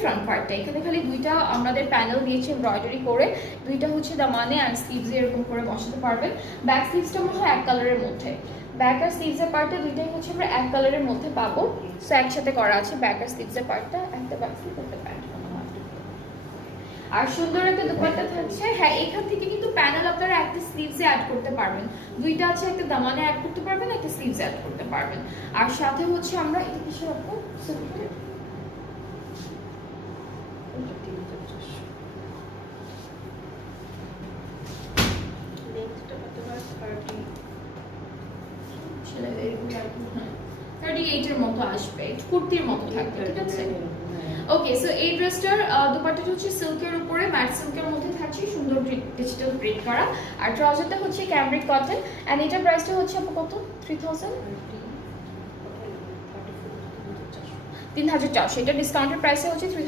Front পার্টটা এখানে খালি দুইটা আমাদের প্যানেল দিয়েছে এমব্রয়ডারি করে, দুইটা হচ্ছে দামানে আর স্লিভসে এরকম করে বসাতে পারবেন। ব্যাক স্লিভসটা মনে হয় এক কালারের মধ্যে, ব্যাক আর স্লিভসের পার্টটা দুইটাই হচ্ছে আমরা এক কালারের মধ্যে পাবো। সো একসাথে করা আছে ব্যাক আর স্লিভসের পার্টটা, একটা ব্যাক স্লিভ একটা প্যান্ট। আর সুন্দর একটা দুপাট্টা থাকছে। হ্যাঁ, এখান থেকে কিন্তু প্যানেল আপনারা একটা স্লিভসে অ্যাড করতে পারবেন, দুইটা আছে, একটা দামানে অ্যাড করতে পারবেন, একটা স্লিভসে অ্যাড করতে পারবেন। আর সাথে হচ্ছে আমরা এটা কিসের রাখবো, ছেলেদের 38 এর মতো আসবে, কুর্তির মতো থাকবে, ঠিক আছে। ওকে, সো এই ড্রেসটার দুপাট্টাটা হচ্ছে সিল্কের উপরে ম্যাট সিল্কের মধ্যে থাকছে, সুন্দর ডিজিটাল প্রিন্ট করা। আর ট্রাউজারটা হচ্ছে ক্যামব্রিক কটন। এন্ড এটার প্রাইসটা হচ্ছে আপু কত? 3400, এটা ডিসকাউন্টেড প্রাইসে হচ্ছে